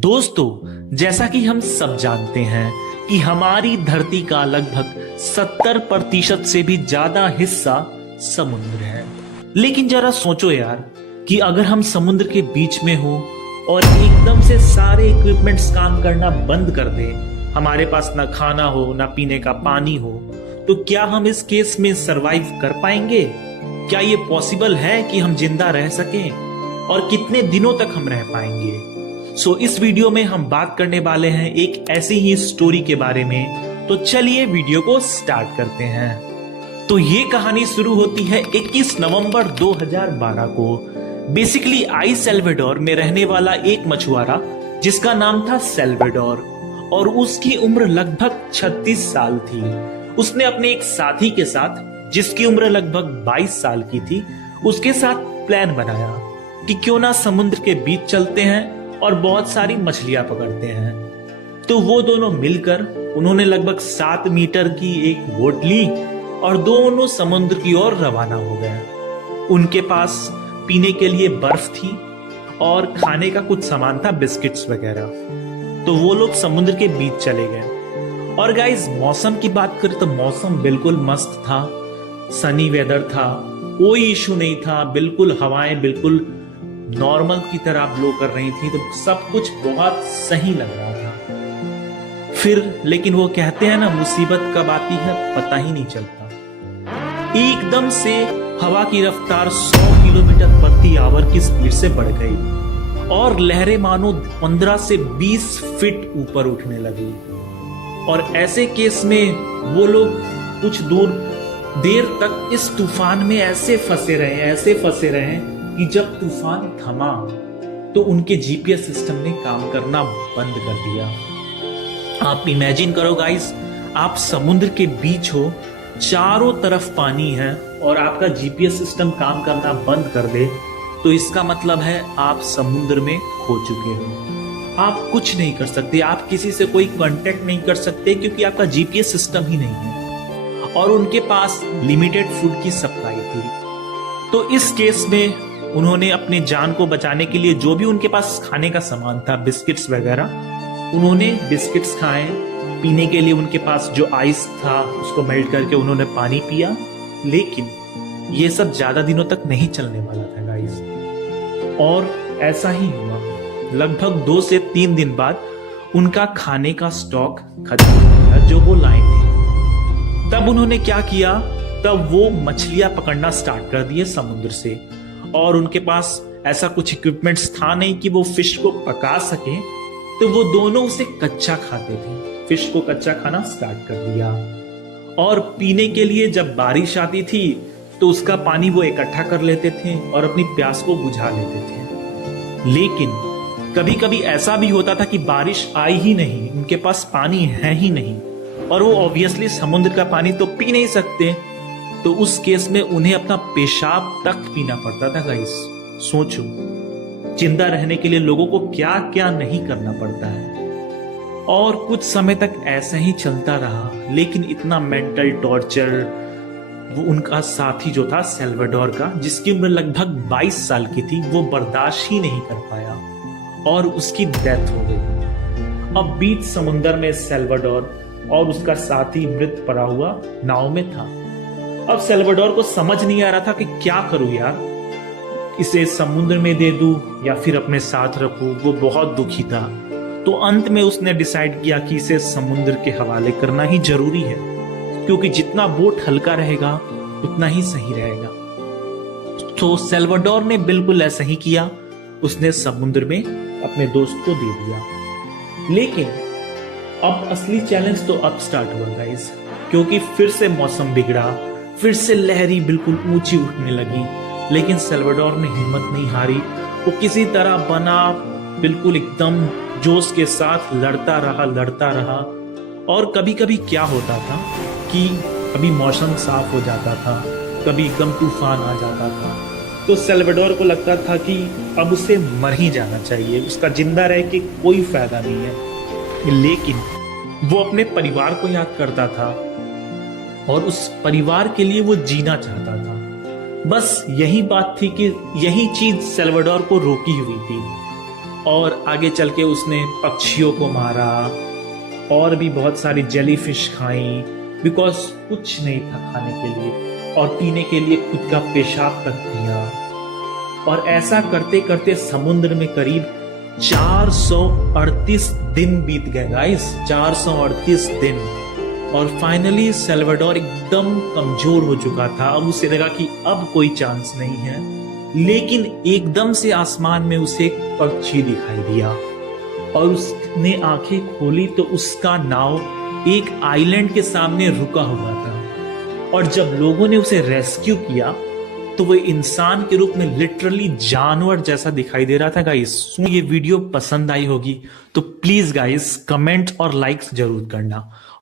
दोस्तों, जैसा कि हम सब जानते हैं कि हमारी धरती का लगभग 70% से भी ज्यादा हिस्सा समुद्र है। लेकिन जरा सोचो यार कि अगर हम समुद्र के बीच में हो और एकदम से सारे इक्विपमेंट्स काम करना बंद कर दे, हमारे पास ना खाना हो ना पीने का पानी हो, तो क्या हम इस केस में सरवाइव कर पाएंगे? क्या ये पॉसिबल है कि हम जिंदा रह सकें? और कितने दिनों तक हम रह पाएंगे? इस वीडियो में हम बात करने वाले हैं एक ऐसी ही स्टोरी के बारे में। तो चलिए वीडियो को स्टार्ट करते हैं। तो ये कहानी शुरू होती है 21 नवंबर 2012 को। बेसिकली आई सेल्वाडोर में रहने वाला एक मछुआरा जिसका नाम था सेल्वाडोर, और उसकी उम्र लगभग 36 साल थी। उसने अपने एक साथी के साथ, जिसकी उम्र लगभग 22 साल की थी, उसके साथ प्लान बनाया कि क्यों ना समुद्र के बीच चलते हैं और बहुत सारी मछलियां पकड़ते हैं। तो वो दोनों मिलकर उन्होंने लगभग 7 मीटर की एक बोट ली और दोनों समुद्र की ओर रवाना हो गए। उनके पास पीने के लिए बर्फ थी और खाने का कुछ सामान था, बिस्किट्स वगैरह। तो वो लोग समुद्र के बीच चले गए। और गाइस, मौसम की बात करें तो मौसम बिल्कुल मस्त था, सनी वेदर था, कोई इशू नहीं था, बिल्कुल हवाएं बिल्कुल नॉर्मल की तरह ब्लो कर रही थी, तो सब कुछ बहुत सही लग रहा था। फिर लेकिन वो कहते हैं ना, मुसीबत कब आती है पता ही नहीं चलता। एकदम से हवा की रफ्तार 100 किलोमीटर प्रति आवर की स्पीड से बढ़ गई और लहरें मानो 15 से 20 फीट ऊपर उठने लगी। और ऐसे केस में वो लोग कुछ देर तक इस तूफान में ऐसे फंसे रहे कि जब तूफान थमा तो उनके जीपीएस सिस्टम ने काम करना बंद कर दिया। आप इमेजिन करो गाइस, आप समुद्र के बीच हो, चारों तरफ पानी है और आपका जीपीएस सिस्टम काम करना बंद कर दे, तो इसका मतलब है आप समुद्र में खो चुके हो। आप कुछ नहीं कर सकते, आप किसी से कोई कांटेक्ट नहीं कर सकते क्योंकि आपका जीपीएस सिस्टम ही नहीं है। और उनके पास लिमिटेड फूड की सप्लाई थी। तो इस केस में उन्होंने अपने जान को बचाने के लिए जो भी उनके पास खाने का सामान था, बिस्किट्स वगैरह, उन्होंने बिस्किट्स खाए। पीने के लिए उनके पास जो आइस था उसको मेल्ट करके उन्होंने पानी पिया। लेकिन ये सब ज्यादा दिनों तक नहीं चलने वाला था गाइस। और ऐसा ही हुआ। लगभग 2 से 3 दिन बाद उनका खाने का स्टॉक खत्म हो गया जो वो लाए थे। तब उन्होंने क्या किया, तब वो मछलियां पकड़ना स्टार्ट कर दिए समुद्र से। और उनके पास ऐसा कुछ इक्विपमेंट्स था नहीं कि वो फिश को पका सके, तो वो दोनों उसे कच्चा खाते थे। फिश को कच्चा खाना स्टार्ट कर दिया। और पीने के लिए जब बारिश आती थी तो उसका पानी वो इकट्ठा कर लेते थे और अपनी प्यास को बुझा लेते थे। लेकिन कभी कभी ऐसा भी होता था कि बारिश आई ही नहीं, उनके पास पानी है ही नहीं, और वो ऑब्वियसली समुद्र का पानी तो पी नहीं सकते। तो उस केस में उन्हें अपना पेशाब तक पीना पड़ता था गाइस। सोचो, जिंदा रहने के लिए लोगों को क्या क्या नहीं करना पड़ता है। और कुछ समय तक ऐसा ही चलता रहा। लेकिन इतना मेंटल टॉर्चर वो उनका साथी जो था सेल्वाडोर का, जिसकी उम्र लगभग 22 साल की थी, वो बर्दाश्त ही नहीं कर पाया और उसकी डेथ हो गई। अब बीच समुद्र में सेल्वाडोर और उसका साथी मृत पड़ा हुआ नाव में था। अब सेल्वाडोर को समझ नहीं आ रहा था कि क्या करूं यार, इसे समुद्र में दे दूं या फिर अपने साथ रखूं। वो बहुत दुखी था। तो अंत में उसने डिसाइड किया कि इसे समुद्र के हवाले करना ही जरूरी है, क्योंकि जितना बोट हल्का रहेगा उतना ही सही रहेगा। तो सेल्वाडोर ने बिल्कुल ऐसा ही किया। उसने समुद्र में अपने दोस्त को दे दिया। लेकिन अब असली चैलेंज तो अब स्टार्ट हुआ गाइस, क्योंकि फिर से मौसम बिगड़ा, फिर से लहरी बिल्कुल ऊंची उठने लगी। लेकिन सेल्वाडोर ने हिम्मत नहीं हारी। वो किसी तरह बना बिल्कुल एकदम जोश के साथ लड़ता रहा। और कभी कभी क्या होता था कि कभी मौसम साफ हो जाता था, कभी एकदम तूफान आ जाता था। तो सेल्वाडोर को लगता था कि अब उसे मर ही जाना चाहिए, उसका जिंदा रह के कोई फायदा नहीं है। लेकिन वो अपने परिवार को याद करता था और उस परिवार के लिए वो जीना चाहता था। बस यही बात थी कि यही चीज सेल्वाडोर को रोकी हुई थी। और आगे चल के उसने पक्षियों को मारा और भी बहुत सारी जेलीफिश खाई, बिकॉज कुछ नहीं था खाने के लिए, और पीने के लिए खुद का पेशाब तक पिया। और ऐसा करते करते समुद्र में करीब 438 दिन बीत गए गाइस, 438 दिन। और फाइनली सल्वाडोर एकदम कमजोर हो चुका था। अब उसे लगा कि अब कोई चांस नहीं है, लेकिन एकदम से आसमान में उसे एक पक्षी दिखाई दिया और उसने आंखें खोली तो उसका नाव एक आइलैंड के सामने रुका हुआ था। और जब लोगों ने उसे रेस्क्यू किया तो वो इंसान के रूप में लिटरली जानवर जैसा दिखाई दे रहा था गाइस। ये वीडियो पसंद आई होगी तो प्लीज गाइस कमेंट और लाइक्स जरूर करना।